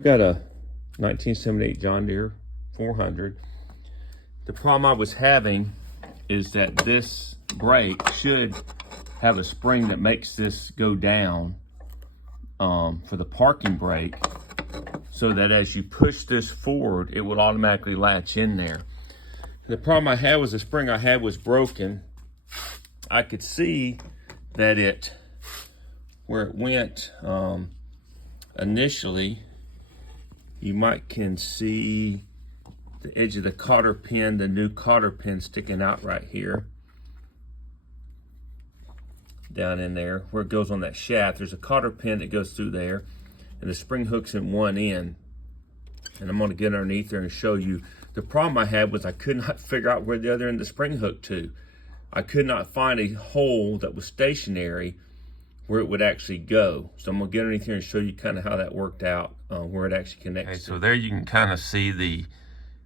I've got a 1978 John Deere 400. The problem I was having is that this brake should have a spring that makes this go down for the parking brake, so that as you push this forward, it will automatically latch in there. The problem I had was the spring I had was broken. I could see that where it went initially, you can see the edge of the cotter pin, the new cotter pin sticking out right here. Down in there, where it goes on that shaft, there's a cotter pin that goes through there, and the spring hook's in one end. And I'm gonna get underneath there and show you. The problem I had was I could not figure out where the other end of the spring hooked to. I could not find a hole that was stationary where it would actually go. So I'm gonna get underneath here and show you kind of how that worked out, where it actually connects. Okay, so there you can kind of see the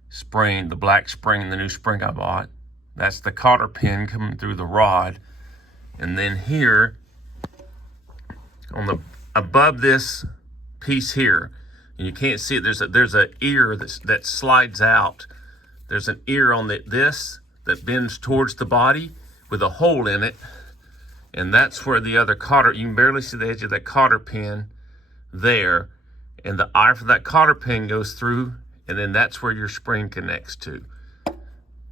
spring, the black spring, the new spring I bought. That's the cotter pin coming through the rod. And then here, above this piece here, and you can't see it, there's a ear that slides out. There's an ear on this that bends towards the body with a hole in it. And that's where the other cotter, you can barely see the edge of that cotter pin there. And the eye for that cotter pin goes through, and then that's where your spring connects to.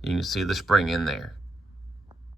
You can see the spring in there.